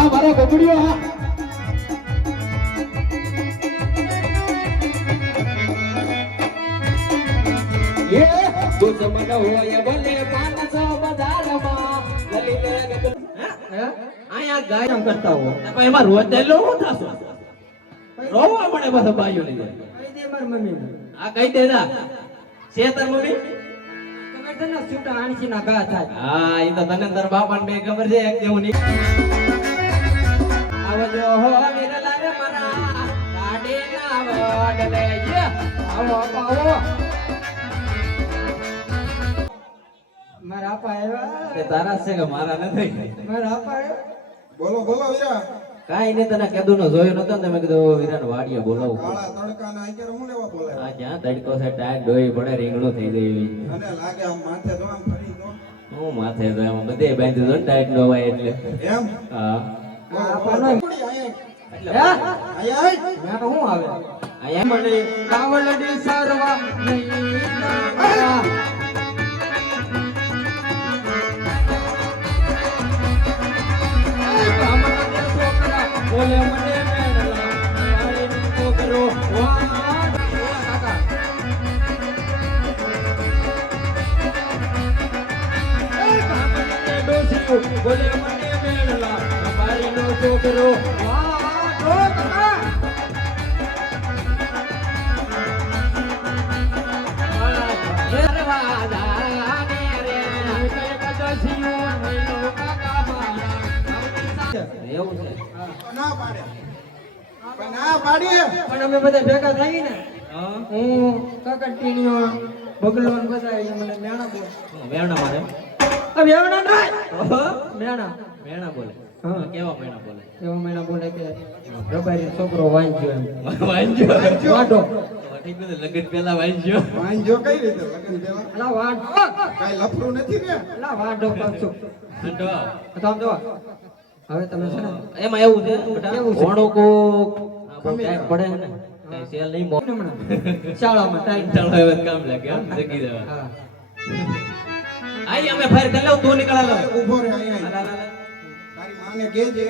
હા મારો ગગડીયો હા. એ દુશ્મન હોય ભલે પાનસો બજારમાં લલિત અહીંયા ગાય કરતા હો એમાં રોજ દેલો હું થાશો? રોવા પડે બધા ભાઈઓ ની કહી દે મારી મમ્મીને. આ કઈ દે ના. છે તાર મમ્મી? તમે છે ને છૂટા આણસીના ઘા થાય. હા એ તો તને તાર બાપાને બે ખબર છે એક જેવું નહીં. આવજો હો વિરલા રે મારા ગાડીના વડલે આવો આવો, આવો. મારા આપા તે તારા છે કે મારા નથી? મારા આપા બોલો બોલો વીરા. કાઈ નહીં તને કેદુ નો જોયો નતો ને મેં કીધું વિરાન વાડીએ બોલાવું કાળા તડકા ના આઈ હું લેવા બોલે આ જ્યાં તડકો છે ટાયર ડોઈ પડે રીંગણું થઈ ગઈ અને લાગે આમ માથે તો આમ ફરી હું માથે તો એમાં બધે બાંધી દો ને નો હોય એટલે. એમ? હા. આવે મને કાવલડી સરવા નહીં એવું છે ના પાડે ના પાડીએ પણ અમે બધા ભેગા થઈ ને હું કકટીણીઓ ટીણીઓ બગલો ને બધા એ મને મેણા બોલે. મારે? ના મેણા. વેણા બોલે. કેવા વેણા બોલે? એવો મેણા બોલે કે રબારી છોકરો વાંચ્યો એમ. વાંજો વાંઢો. લગન પેલા વાંજો વાંજો કઈ રીતે? લગન પેલા અલા વાંઢો. કાઈ લફરું નથી ને? અલા વાંઢો પાછો. હટો તો આમ જો હવે તમે છે ને એમાં એવું છે? ઘોડો કોક. આ પડે ને. કઈ સેલ નહીં મોકલે હમણાં. શાળામાં ટાઈમ ચાલો હવે કામ લાગે આમ જગી દેવા આઈ અમે ફાયર કરી લઉં તું નીકળા લો રહે અહીંયા તારી માને કહેજે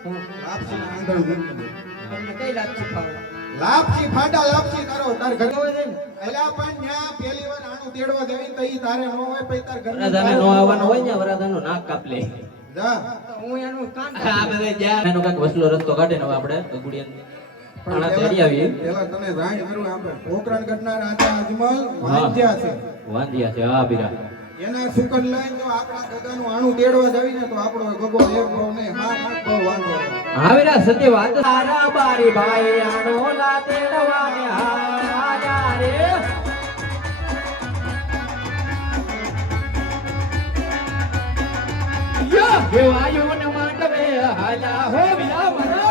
હું લાપસી ના આંધણ મૂકી દે તમને કઈ લાપસી ખાવા લાપસી ફાટા લાપસી કરો તાર ઘર હોય ને. એલા પણ ન્યા પેલી વાર આનું તેડવા દેવી તો ઈ તારે નો હોય પછી તાર ઘર વરાધાને નો આવવાનો હોય ને વરાધાનું નાક કાપ લે જા હું એનું કાન આ બધે જા એનો કાક વસલો રસ્તો કાઢે ને હવે આપણે તો ગુડિયાને પણ તેડી આવી પેલા તને જાણ કરું આપણે પોકરણ ગઢના રાજા અજમલ વાંધ્યા છે. વાંધ્યા છે હા બીરા એના સુકન લઈને જો આપણા ગગાનું આણું તેડવા જાવી ને તો આપણો ગગો એક ભાવ નહીં, હા હાથ ભાવ વાંધો રહે. ના સત્ય વાત. તારા બારી ભાઈ આણો લા તેડવાને હારા રે. યો દેવાયો ને માંડવે હાલા હો વિલા મનો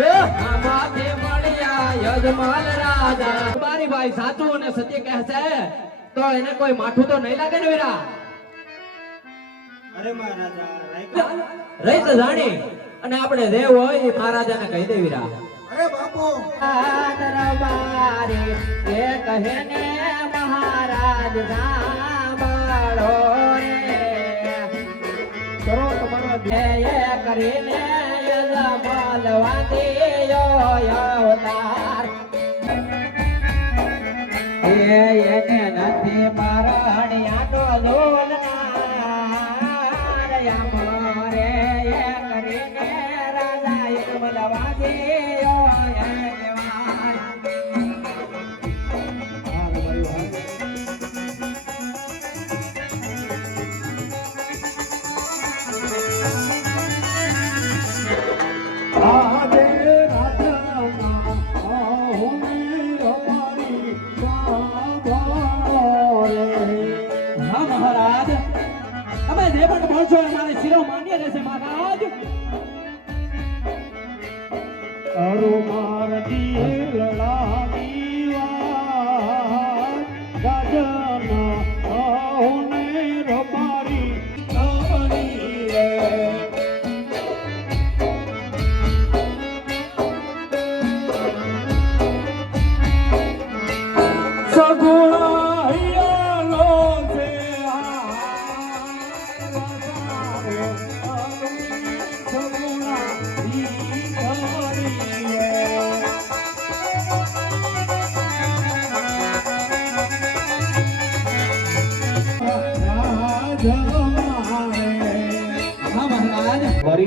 યો માથે મળ્યા યજમાન રાજા. બારી ભાઈ સાચું અને સત્ય કહે છે. તો એને કોઈ માઠું તો નહીં લાગે ને વીરા? અરે મહારાજા રહી તો જાણી. અને આપણે દેવ હોય એ મહારાજાને કહી દે વીરા. અરે બાપુ. દરબારે એ કહે ને મહારાજ સાંભળો કરો તમારો ધ્યેય કરીને યજમાલ વાંધ્યો અવતાર. એ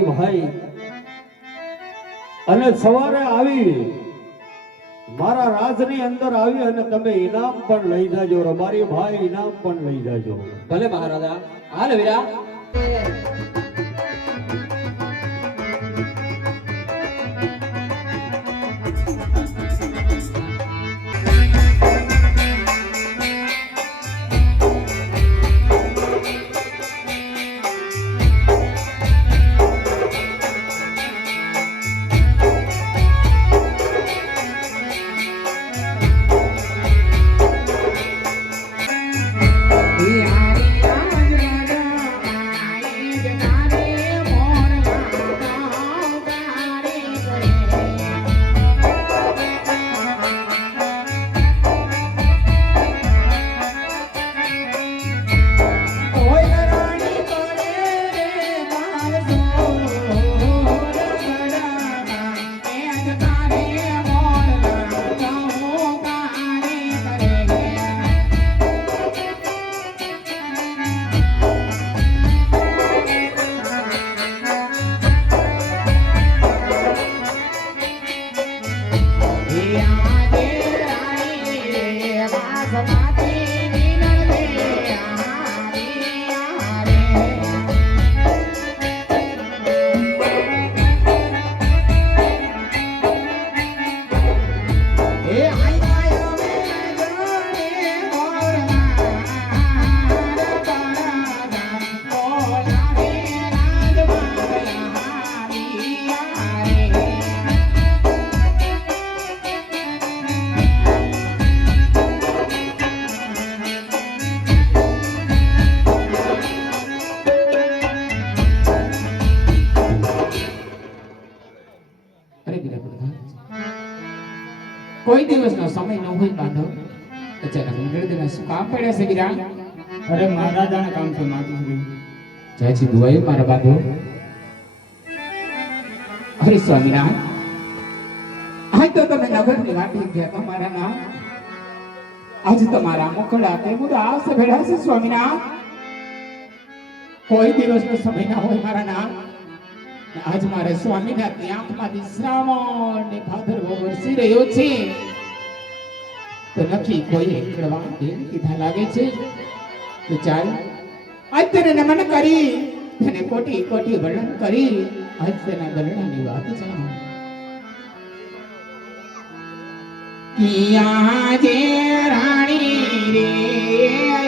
ભાઈ અને સવારે આવી મારા રાજની અંદર આવી અને તમે ઇનામ પણ લઈ જાજો, રબારી ભાઈ ઇનામ પણ લઈ જાજો. ભલે મહારાજા. હાલ વીરા. કોઈ દિવસનો સમય ન હોય બાંધવ અચાનક નિર્દયના શું કામ પડ્યા છે વીરા અરે મહારાજાના કામ છે માતુશ્રી જયજી દુઆયું મારા બાંધો હરે સ્વામિનારાયણ. આજ તો તમે નગરની વાટી ગયા તમારા નામ આજ તમારા મોકળા તે મુદ આવશે ભેડા છે સ્વામિનારાયણ. કોઈ દિવસનો સમય ના હોય મારા નામ ને આજ મારે સ્વામિનાથની આંખમાંથી શ્રાવણ ને ભાદરવો વરસી રહ્યો છે. તો નક્કી કોઈ એકડવા દેવ કીધા લાગે છે? તો ચાલ, આજ તેને નમન કરી, તેને કોટી કોટી વર્ણન કરી, આજ તેના ગરણાની વાત જાણ. કિયા જે રાણી રે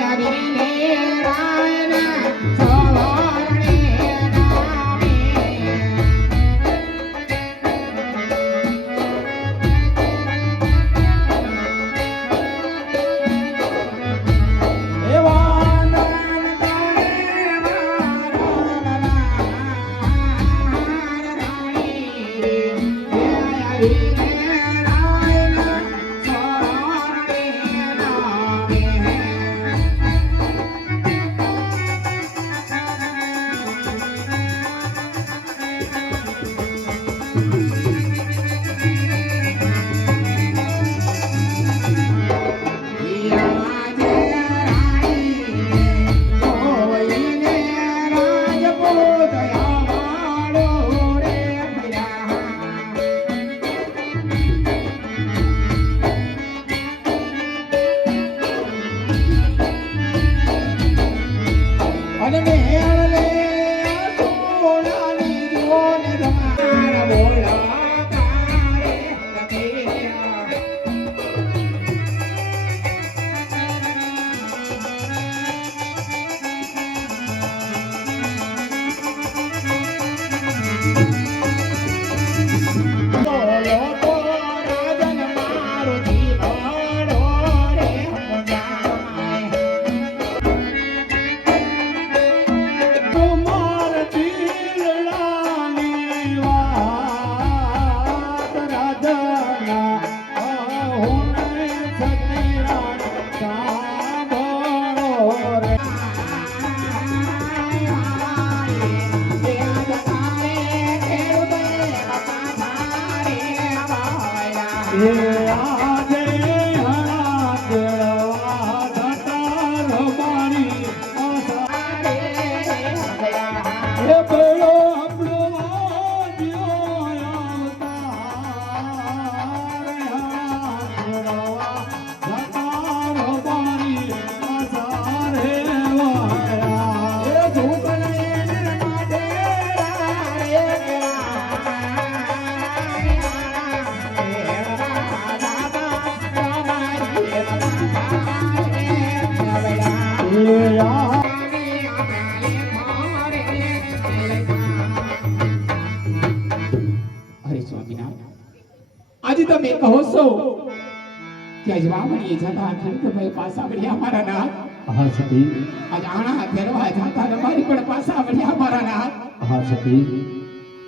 વામણીએ જતા ખંડભાઈ પાછા વળ્યા મારા નાથ. હા સતી. આજ આણા ફેરવા જતા તમારી પણ પાછા વળ્યા મારા નાથ. હા સતી.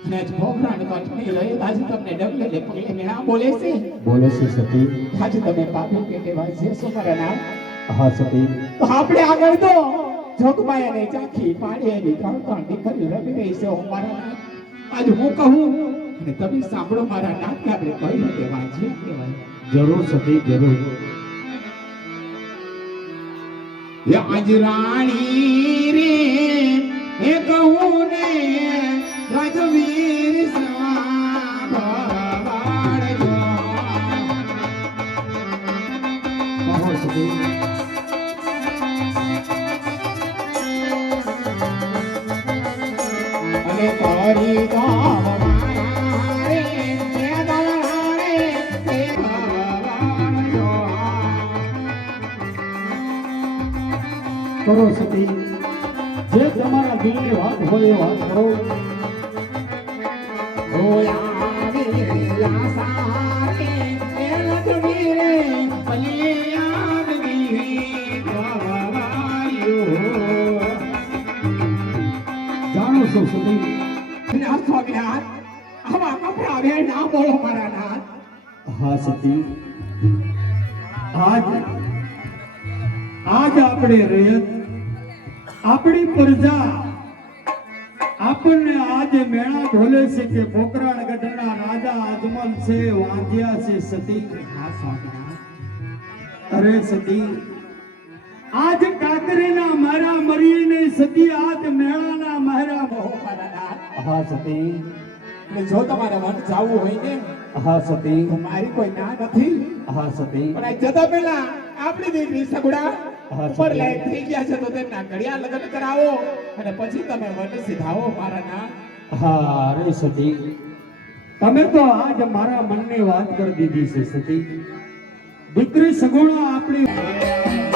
અને આજ ભોગરાને કંઠને લઈ આજે તમને ડગલે લે પગલે મેળા બોલે છે. બોલે છે સતી. આજે તમે પાપી પેટે વાંચે છો મારા નાથ. હા સતી. તો આપણે આગળ તો જોગમાયાને ચાખી પાડી એની ત્રણ ત્રણ દીકરી રમી રહી છે મારા નાથ. આજ હું કહું અને તમે સાંભળો મારા નાથ કે આપણે કહી રીતે વાંચીએ કહેવાય જરૂર સતી જરૂર. આજ રાણી રે હે કહું ને રજવીર સતી અને તારી ગામ કરો સતી. જે તમારા દિલની વાત હોય એ વાત કરો. જાણો છો સતી. ના સ્વામિનાથ આવા કપડા વેર ના બોલો મારા નાથ. હા સતી. આજ આજ આપણે રેત આપણી પ્રજા આપણને આજે મેળા ઢોલે છે કે પોકરાણ ગઢના રાજા અજમલ છે વાંધ્યા છે સતી અરે સતી આજ કાકરીના મારા મરીને સતી આજ મેળાના મારા બહુ હા સતી. ને જો તમારે મન જાવું હોય ને હા સતી. મારી કોઈ ના નથી. હા સતી. પણ જતા પહેલા આપણી દીકરી સગુડા ઉપર. લાયક થઈ ગયા છે તો તેમના ઘડિયા લગ્ન કરાવો અને પછી તમે વન સીધાવો મારા ના. હા રે સતી. તમે તો આજ મારા મનની વાત કરી દીધી છે સતી. દીકરી સગુણા આપણી